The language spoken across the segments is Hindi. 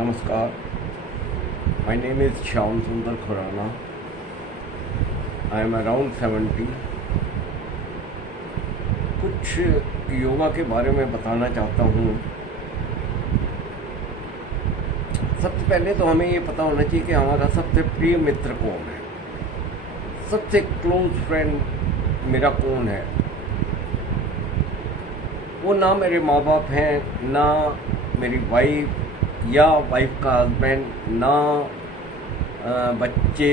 नमस्कार, माय नेम इज़ श्याम सुंदर खुराना। I am around 70। कुछ योगा के बारे में बताना चाहता हूँ। सबसे पहले तो हमें ये पता होना चाहिए कि हमारा सबसे प्रिय मित्र कौन है, सबसे क्लोज फ्रेंड मेरा कौन है। वो ना मेरे माँ बाप हैं, ना मेरी वाइफ या वाइफ का हस्बैंड, ना बच्चे,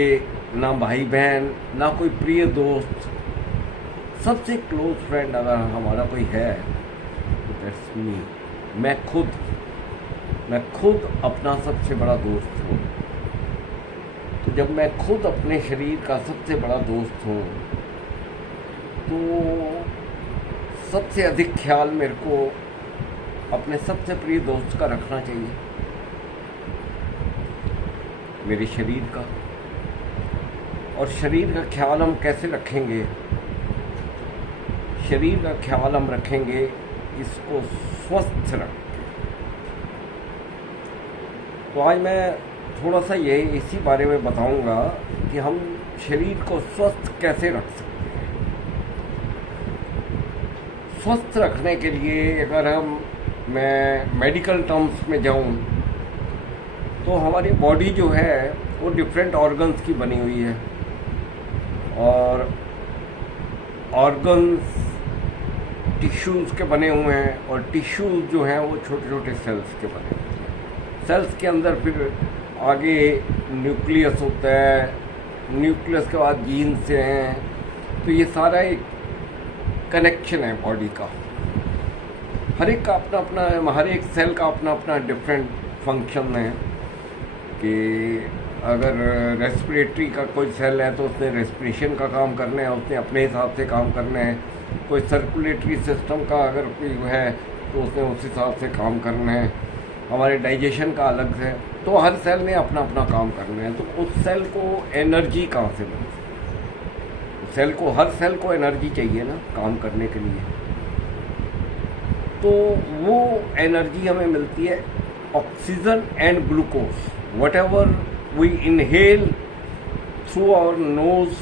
ना भाई बहन, ना कोई प्रिय दोस्त। सबसे क्लोज फ्रेंड अगर हमारा कोई है तो दैट्स मी। मैं खुद अपना सबसे बड़ा दोस्त हूँ। तो जब मैं खुद अपने शरीर का सबसे बड़ा दोस्त हूँ तो सबसे अधिक ख्याल मेरे को अपने सबसे प्रिय दोस्त का रखना चाहिए, मेरे शरीर का। और शरीर का ख्याल हम कैसे रखेंगे? शरीर का ख्याल हम रखेंगे इसको स्वस्थ रख के। तो आज मैं थोड़ा सा ये इसी बारे में बताऊंगा कि हम शरीर को स्वस्थ कैसे रख सकते हैं। स्वस्थ रखने के लिए अगर मैं मेडिकल टर्म्स में जाऊं तो हमारी बॉडी जो है वो डिफरेंट ऑर्गन्स की बनी हुई है, और ऑर्गन्स टिश्यूज़ के बने हुए हैं, और टिश्यूज़ जो हैं वो छोटे छोटे सेल्स के बने हुए हैं। सेल्स के अंदर फिर आगे न्यूक्लियस होता है, न्यूक्लियस के बाद जीन्स हैं। तो ये सारा एक कनेक्शन है बॉडी का। हर एक का अपना अपना, हर एक सेल का अपना अपना डिफरेंट फंक्शन है। कि अगर रेस्पिरेटरी का कोई सेल है तो उसने रेस्पिरेशन का काम करना है, उसने अपने हिसाब से काम करना है। कोई सर्कुलेटरी सिस्टम का अगर कोई है तो उसने उस हिसाब से काम करना है। हमारे डाइजेशन का अलग है। तो हर सेल ने अपना अपना काम करना है। तो उस सेल को एनर्जी कहाँ से मिलती? हर सेल को एनर्जी चाहिए ना काम करने के लिए। तो वो एनर्जी हमें मिलती है oxygen and glucose. Whatever we inhale through our nose,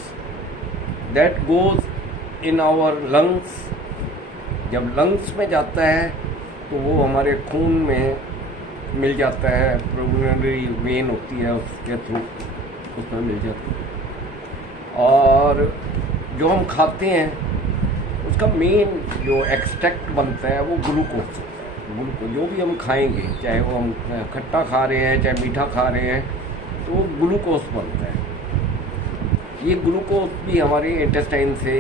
that goes in our lungs. जब लंग्स में जाता है तो वो हमारे खून में मिल जाता है, पल्मोनरी वेन होती है उसके थ्रू उसमें मिल जाता है। और जो हम खाते हैं उसका मेन जो एक्सट्रैक्ट बनता है वो ग्लूकोज। ग्लूकोज जो भी हम खाएंगे, चाहे वो हम खट्टा खा रहे हैं चाहे मीठा खा रहे हैं, तो वो ग्लूकोज बनता है। ये ग्लूकोज भी हमारे इंटेस्टाइन से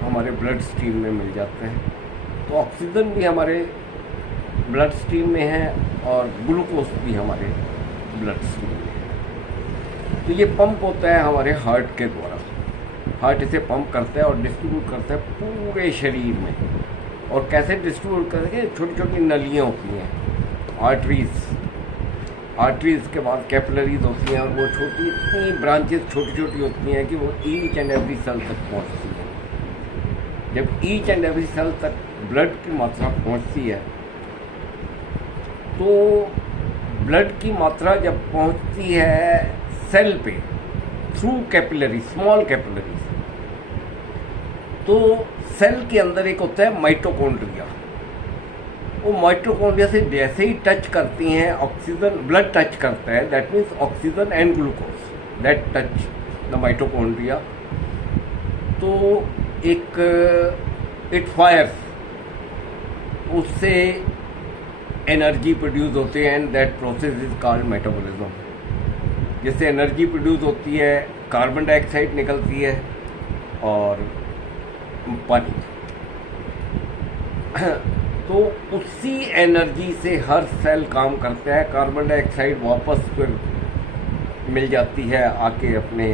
हमारे ब्लड स्ट्रीम में मिल जाता है। तो ऑक्सीजन भी हमारे ब्लड स्ट्रीम में है और ग्लूकोज भी हमारे ब्लड स्ट्रीम में है। तो ये पंप होता है हमारे हार्ट के द्वारा। हार्ट इसे पंप करता है और डिस्ट्रीब्यूट करता है पूरे शरीर में। और कैसे डिस्ट्रीब्यूट करके? छोटी छोटी नलियाँ होती हैं, आर्टरीज़ के बाद कैपिलरीज होती हैं, और वो छोटी इतनी ब्रांचेस छोटी छोटी होती हैं कि वो ईच एंड एवरी सेल तक पहुंचती हैं। जब ईच एंड एवरी सेल तक ब्लड की मात्रा पहुंचती है तो ब्लड की मात्रा जब पहुंचती है सेल पे थ्रू कैपिलरी, स्मॉल कैपिलरीज, तो सेल के अंदर एक होता है माइटोकॉन्ड्रिया। वो माइटोकॉन्ड्रिया से जैसे ही टच करती हैं ऑक्सीजन, ब्लड टच करता है, that means oxygen and glucose that touch the mitochondria. तो एक इट फायर्स, उससे एनर्जी प्रोड्यूस होती है, and that process is called metabolism. जिससे एनर्जी प्रोड्यूस होती है, कार्बन डाइऑक्साइड निकलती है और पानी। तो उसी एनर्जी से हर सेल काम करता है। कार्बन डाइऑक्साइड वापस फिर मिल जाती है, आके अपने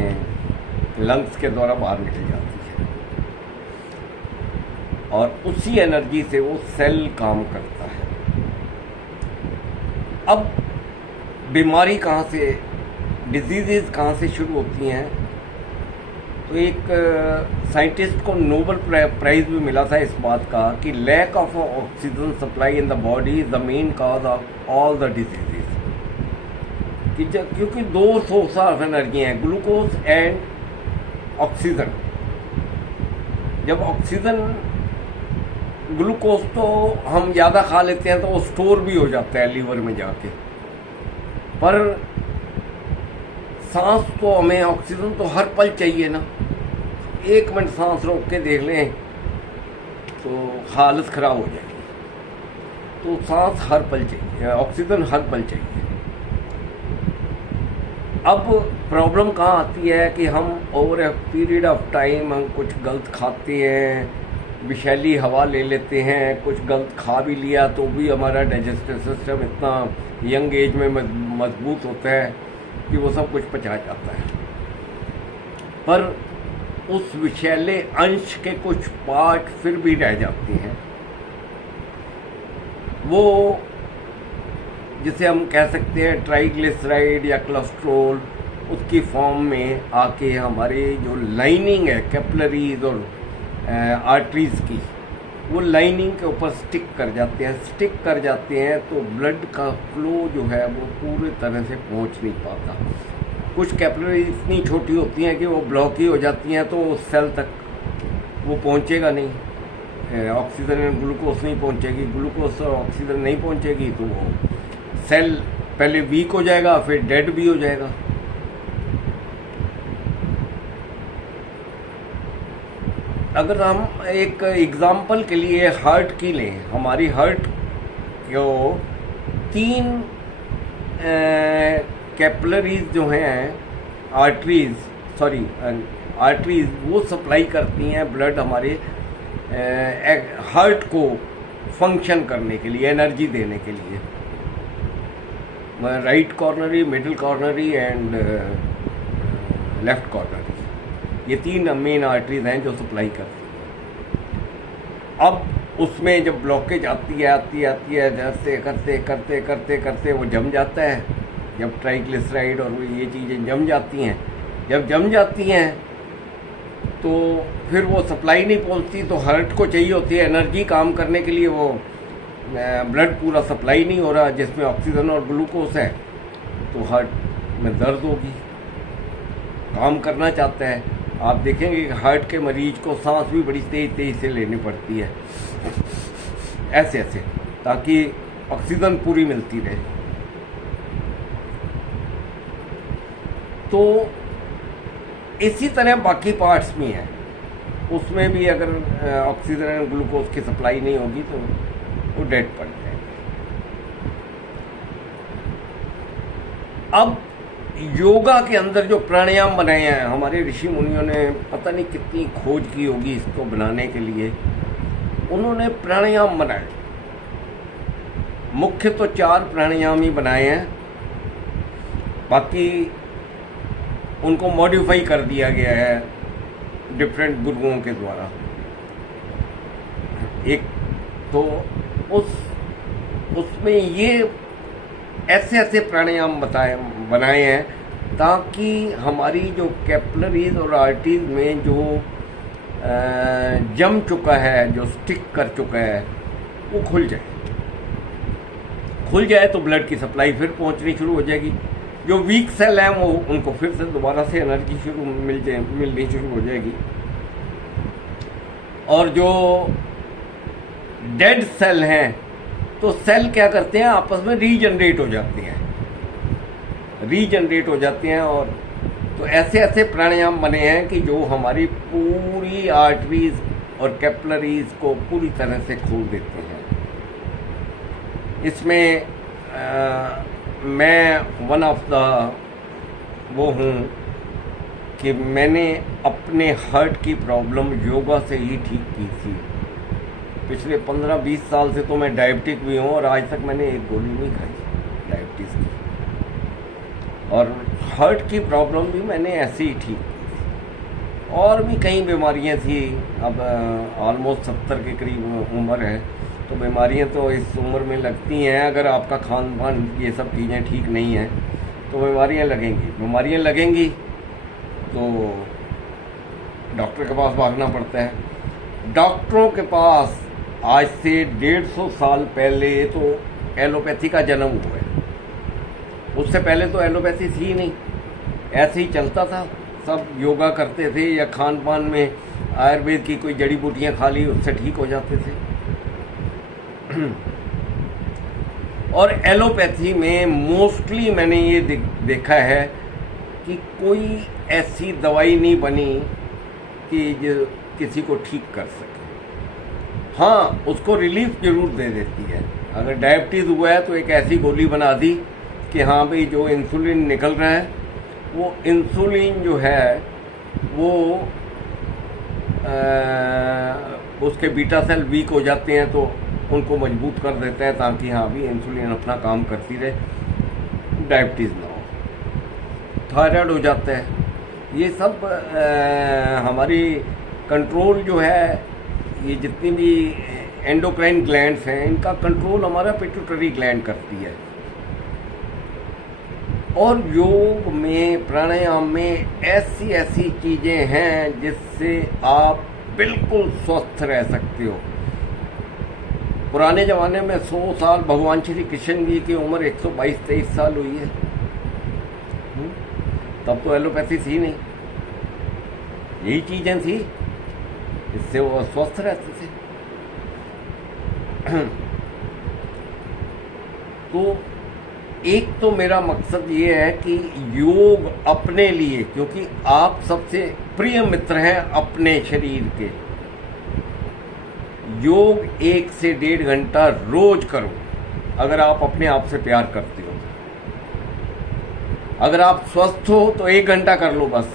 लंग्स के द्वारा बाहर निकल जाती है, और उसी एनर्जी से वो सेल काम करता है। अब बीमारी कहाँ से, डिजीज़ कहाँ से शुरू होती हैं? तो एक साइंटिस्ट को नोबेल प्राइज़ भी मिला था इस बात का कि lack of oxygen supply in the body is the main cause of all the diseases. कि क्योंकि दो सोर्स ऑफ एनर्जी हैं, ग्लूकोज एंड ऑक्सीजन। जब ऑक्सीजन, ग्लूकोज तो हम ज़्यादा खा लेते हैं तो वो स्टोर भी हो जाता है लीवर में जाके, पर सांस तो हमें, ऑक्सीजन तो हर पल चाहिए ना। 1 मिनट सांस रोक के देख लें तो हालत ख़राब हो जाएगी। तो सांस हर पल चाहिए, ऑक्सीजन हर पल चाहिए। अब प्रॉब्लम कहाँ आती है कि हम over a period of time हम कुछ गलत खाते हैं, विषैली हवा ले लेते हैं, कुछ गलत खा भी लिया तो भी हमारा डाइजेस्टिव सिस्टम इतना यंग एज में मजबूत होता है कि वो सब कुछ पचा जाता है। पर उस विषैले अंश के कुछ पार्ट फिर भी रह जाते हैं, वो जिसे हम कह सकते हैं ट्राइग्लिसराइड या कोलेस्ट्रॉल, उसकी फॉर्म में आके हमारे जो लाइनिंग है कैपिलरीज और आर्टरीज की, वो लाइनिंग के ऊपर स्टिक कर जाते हैं। स्टिक कर जाते हैं तो ब्लड का फ्लो जो है वो पूरी तरह से पहुंच नहीं पाता। कुछ कैपिलरीज इतनी छोटी होती हैं कि वो ब्लॉक ही हो जाती हैं, तो उस सेल तक वो पहुंचेगा नहीं, ऑक्सीजन एंड ग्लूकोज नहीं पहुंचेगी, ग्लूकोज और ऑक्सीजन नहीं पहुंचेगी तो वो सेल पहले वीक हो जाएगा, फिर डेड भी हो जाएगा। अगर हम एक एग्जाम्पल के लिए हार्ट की लें, हमारी हार्ट को 3 कैपिलरीज जो हैं, आर्टरीज वो सप्लाई करती हैं ब्लड हमारे हार्ट को फंक्शन करने के लिए, एनर्जी देने के लिए। Right coronary, middle coronary and left coronary, ये 3 मेन आर्टरीज हैं जो सप्लाई करती हैं। अब उसमें जब ब्लॉकेज आती है जैसे करते वो जम जाता है। जब ट्राइग्लिसराइड और ये चीज़ें जम जाती हैं, जब जम जाती हैं तो फिर वो सप्लाई नहीं पहुंचती, तो हार्ट को चाहिए होती है एनर्जी काम करने के लिए, वो ब्लड पूरा सप्लाई नहीं हो रहा जिसमें ऑक्सीजन और ग्लूकोज है, तो हार्ट में दर्द होगी, काम करना चाहता है। आप देखेंगे कि हार्ट के मरीज को सांस भी बड़ी तेज से लेनी पड़ती है, ऐसे ताकि ऑक्सीजन पूरी मिलती रहे। तो इसी तरह बाकी पार्ट्स में है, उसमें भी अगर ऑक्सीजन और ग्लूकोज की सप्लाई नहीं होगी तो वो डेड पड़ जाएंगे। अब योगा के अंदर जो प्राणायाम बनाए हैं हमारे ऋषि मुनियों ने, पता नहीं कितनी खोज की होगी इसको बनाने के लिए, उन्होंने प्राणायाम बनाए। मुख्य तो 4 प्राणायाम ही बनाए हैं, बाकी उनको मॉडिफाई कर दिया गया है डिफरेंट गुरुओं के द्वारा। एक तो उसमें ये ऐसे प्राणायाम बनाए हैं ताकि हमारी जो कैपिलरीज और आर्टरीज में जो जम चुका है, जो स्टिक कर चुका है, वो खुल जाए तो ब्लड की सप्लाई फिर पहुंचनी शुरू हो जाएगी। जो वीक सेल हैं वो उनको फिर से दोबारा से एनर्जी मिलनी शुरू हो जाएगी, और जो डेड सेल हैं तो सेल क्या करते हैं, आपस में रीजनरेट हो जाते हैं। और तो ऐसे प्राणायाम बने हैं कि जो हमारी पूरी आर्टरीज और कैपिलरीज को पूरी तरह से खोल देते हैं। इसमें मैं वन ऑफ द वो हूँ कि मैंने अपने हार्ट की प्रॉब्लम योगा से ही ठीक की थी। पिछले 15-20 साल से तो मैं डायबिटिक भी हूँ और आज तक मैंने एक गोली नहीं खाई डायबिटीज़ की, और हार्ट की प्रॉब्लम भी मैंने ऐसे ही ठीक की। और भी कई बीमारियाँ थी, अब ऑलमोस्ट 70 के करीब उम्र है, तो बीमारियाँ तो इस उम्र में लगती हैं। अगर आपका खान पान ये सब चीज़ें ठीक नहीं हैं तो बीमारियाँ लगेंगी तो डॉक्टर के पास भागना पड़ता है। डॉक्टरों के पास आज से 150 साल पहले तो एलोपैथी का जन्म हुआ है। उससे पहले तो एलोपैथी थी ही नहीं, ऐसे ही चलता था, सब योगा करते थे या खान पान में आयुर्वेद की कोई जड़ी बूटियाँ खा ली उससे ठीक हो जाते थे। और एलोपैथी में मोस्टली मैंने ये देखा है कि कोई ऐसी दवाई नहीं बनी कि जो किसी को ठीक कर सके। हाँ, उसको रिलीफ जरूर दे देती है। अगर डायबिटीज़ हुआ है तो एक ऐसी गोली बना दी कि हाँ भाई जो इंसुलिन निकल रहा है वो इंसुलिन जो है वो उसके बीटा सेल वीक हो जाते हैं तो उनको मजबूत कर देता है ताकि हाँ भी इंसुलिन अपना काम करती रहे, डायबिटीज़ ना हो। थायराइड हो जाता है, ये सब हमारी कंट्रोल जो है, ये जितनी भी एंडोक्राइन ग्लैंड्स हैं इनका कंट्रोल हमारा पिट्यूटरी ग्लैंड करती है। और योग में, प्राणायाम में ऐसी ऐसी चीज़ें हैं जिससे आप बिल्कुल स्वस्थ रह सकते हो। पुराने ज़माने में 100 साल भगवान श्री कृष्ण जी की उम्र 122-23 साल हुई है। तब तो एलोपैथी थी नहीं, यही चीज़ें थी, इससे वो स्वस्थ रहते थे। तो एक तो मेरा मकसद ये है कि योग अपने लिए, क्योंकि आप सबसे प्रिय मित्र हैं अपने शरीर के, योग 1 से 1.5 घंटा रोज करो अगर आप अपने आप से प्यार करते हो। अगर आप स्वस्थ हो तो 1 घंटा कर लो बस,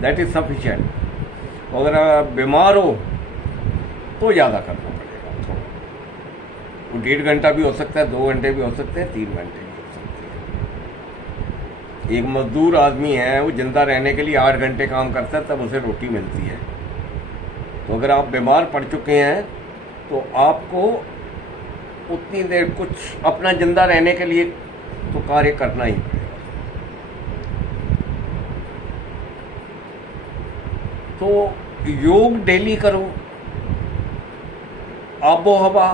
दैट इज सफिशिएंट। अगर आप बीमार हो तो ज़्यादा करना पड़ेगा थोड़ा, वो 1.5 घंटा भी हो सकता है, 2 घंटे भी हो सकते हैं, 3 घंटे भी हो सकते हैं। एक मजदूर आदमी है, वो जिंदा रहने के लिए 8 घंटे काम करता है तब उसे रोटी मिलती है। तो अगर आप बीमार पड़ चुके हैं तो आपको उतनी देर कुछ अपना जिंदा रहने के लिए तो कार्य करना ही पड़ेगा। तो योग डेली करो। आबो हवा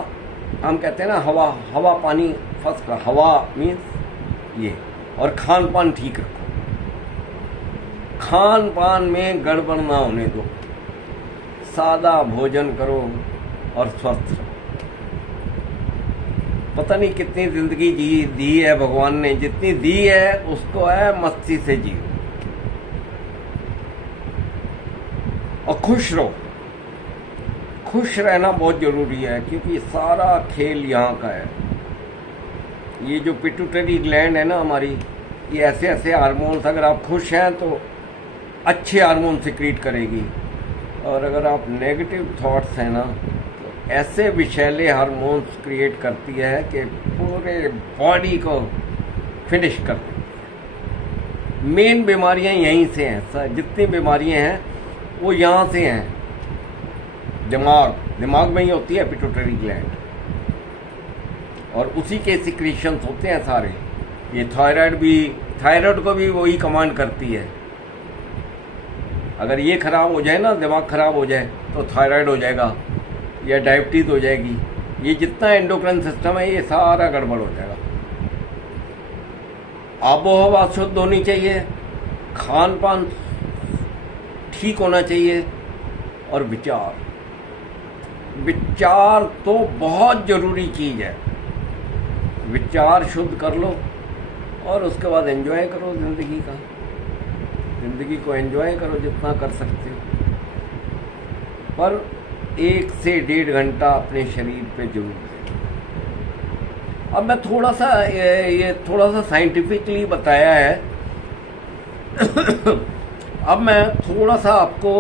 हम कहते हैं ना, हवा हवा पानी फर्स्ट का, हवा मीन्स ये। और खान पान ठीक रखो, खान पान में गड़बड़ ना होने दो, सादा भोजन करो और स्वस्थ रहो। पता नहीं कितनी जिंदगी दी है भगवान ने, जितनी दी है उसको है मस्ती से जियो और खुश रहो। खुश रहना बहुत जरूरी है क्योंकि सारा खेल यहाँ का है। ये जो पिट्यूटरी ग्लैंड है ना हमारी, ये ऐसे ऐसे हार्मोन्स, अगर आप खुश हैं तो अच्छे हार्मोन सिक्रीट करेगी, और अगर आप नेगेटिव थॉट्स हैं ना तो ऐसे विषैले हार्मोन्स क्रिएट करती है कि पूरे बॉडी को फिनिश कर देती है। मेन बीमारियां यहीं से हैं, जितनी बीमारियां हैं वो यहाँ से हैं। दिमाग में ही होती है पिट्यूटरी ग्लैंड, और उसी के सिक्रीशंस होते हैं सारे। ये थायराइड को भी वही कमांड करती है। अगर ये खराब हो जाए ना, दिमाग खराब हो जाए तो थायराइड हो जाएगा या डायबिटीज़ हो जाएगी। ये जितना एंडोक्राइन सिस्टम है ये सारा गड़बड़ हो जाएगा। आबो हवा शुद्ध होनी चाहिए, खान पान ठीक होना चाहिए, और विचार तो बहुत ज़रूरी चीज़ है। विचार शुद्ध कर लो और उसके बाद एंजॉय करो ज़िंदगी को एंजॉय करो जितना कर सकते हो, पर 1 से 1.5 घंटा अपने शरीर पे जरूर दें। अब मैं थोड़ा सा साइंटिफिकली बताया है। अब मैं थोड़ा सा आपको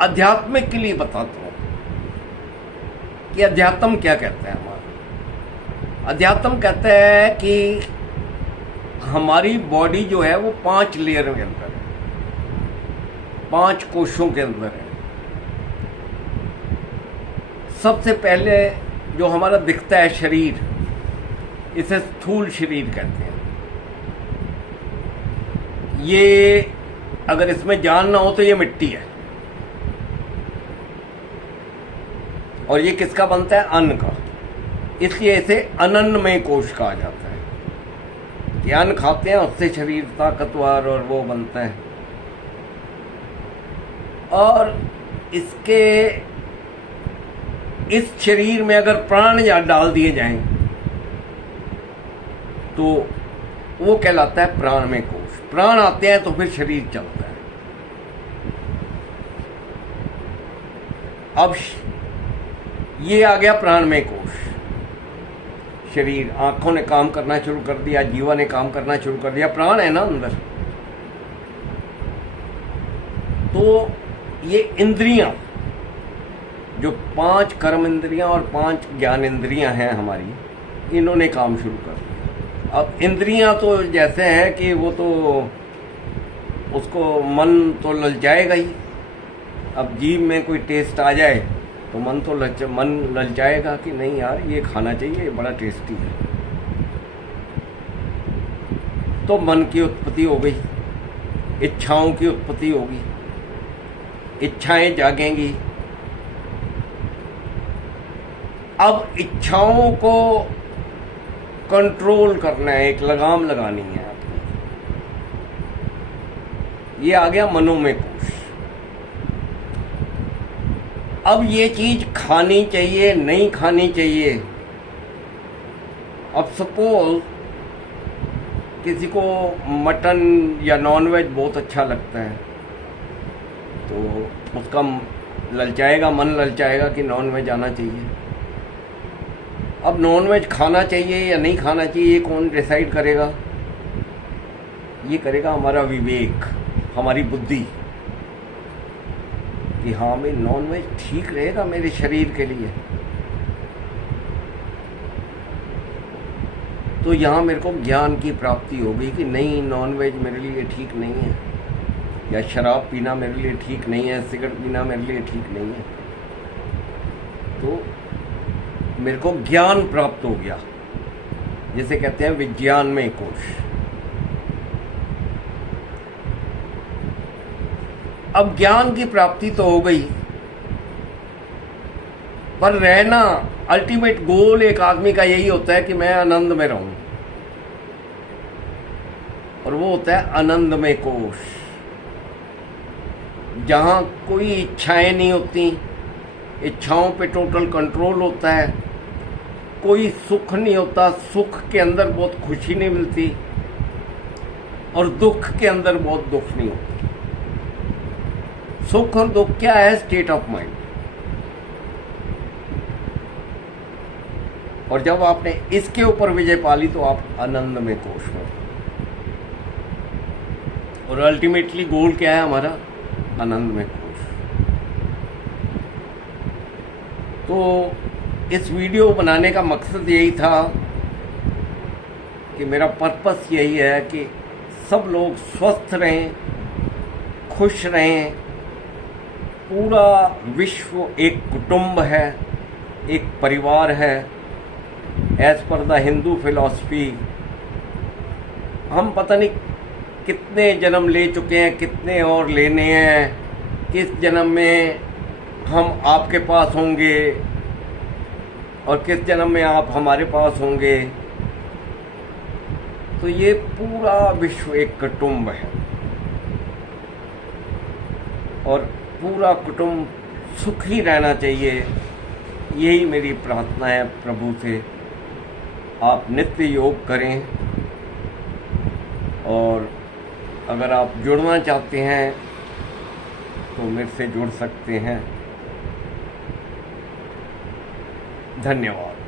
आध्यात्मिक के लिए बताता हूँ कि अध्यात्म क्या कहता है। हमारा अध्यात्म कहता है कि हमारी बॉडी जो है वो 5 लेयर के अंदर है, 5 कोशों के अंदर है। सबसे पहले जो हमारा दिखता है शरीर, इसे स्थूल शरीर कहते हैं। ये अगर इसमें जान ना हो तो ये मिट्टी है, और ये किसका बनता है? अन्न का, इसलिए इसे अनन्नमय कोश कहा जाता है। कि अन्न खाते हैं उससे शरीर ताकतवर और वो बनता है। और इसके इस शरीर में अगर प्राण या डाल दिए जाएं तो वो कहलाता है प्राणमय कोश। प्राण आते हैं तो फिर शरीर चलता है। अब ये आ गया प्राणमय कोश। शरीर, आंखों ने काम करना शुरू कर दिया, जीवा ने काम करना शुरू कर दिया, प्राण है ना अंदर। तो ये इंद्रियां, जो 5 कर्म इंद्रियां और 5 ज्ञान इंद्रियां हैं हमारी, इन्होंने काम शुरू कर दिया। अब इंद्रियां तो जैसे हैं कि वो तो उसको मन तो ललचाएगा ही। अब जीभ में कोई टेस्ट आ जाए तो मन ललचाएगा कि नहीं यार ये खाना चाहिए, ये बड़ा टेस्टी है। तो मन की उत्पत्ति हो गई, इच्छाओं की उत्पत्ति होगी, इच्छाएं जागेंगी। अब इच्छाओं को कंट्रोल करना है, एक लगाम लगानी है आपको। ये आ गया मनोमय कोश। अब ये चीज खानी चाहिए, नहीं खानी चाहिए। अब सपोज किसी को मटन या नॉनवेज बहुत अच्छा लगता है तो उसका ललचाएगा, मन ललचाएगा कि नॉनवेज आना चाहिए। अब नॉनवेज खाना चाहिए या नहीं खाना चाहिए, ये कौन डिसाइड करेगा? ये करेगा हमारा विवेक, हमारी बुद्धि, कि हाँ भाई नॉनवेज ठीक रहेगा मेरे शरीर के लिए। तो यहाँ मेरे को ज्ञान की प्राप्ति हो गई कि नहीं, नॉनवेज मेरे लिए ठीक नहीं है, या शराब पीना मेरे लिए ठीक नहीं है, सिगरेट पीना मेरे लिए ठीक नहीं है। तो मेरे को ज्ञान प्राप्त हो गया, जिसे कहते हैं विज्ञानमय कोश। अब ज्ञान की प्राप्ति तो हो गई, पर रहना, अल्टीमेट गोल एक आदमी का यही होता है कि मैं आनंद में रहूं, और वो होता है आनंदमय कोश, जहां कोई इच्छाएं नहीं होती, इच्छाओं पे टोटल कंट्रोल होता है, कोई सुख नहीं होता, सुख के अंदर बहुत खुशी नहीं मिलती, और दुख के अंदर बहुत दुख नहीं होता। सुख और दुख क्या है? State of mind. और जब आपने इसके ऊपर विजय पा ली तो आप आनंद में कोश हो। और अल्टीमेटली गोल क्या है हमारा? आनंद में कोश। तो इस वीडियो बनाने का मकसद यही था कि मेरा पर्पस यही है कि सब लोग स्वस्थ रहें, खुश रहें। पूरा विश्व एक कुटुंब है, एक परिवार है। As per the Hindu philosophy हम पता नहीं कितने जन्म ले चुके हैं, कितने और लेने हैं, किस जन्म में हम आपके पास होंगे और किस जन्म में आप हमारे पास होंगे। तो ये पूरा विश्व एक कुटुंब है, और पूरा कुटुंब सुखी रहना चाहिए। यही मेरी प्रार्थना है प्रभु से। आप नित्य योग करें, और अगर आप जुड़ना चाहते हैं तो मेरे से जुड़ सकते हैं। धन्यवाद।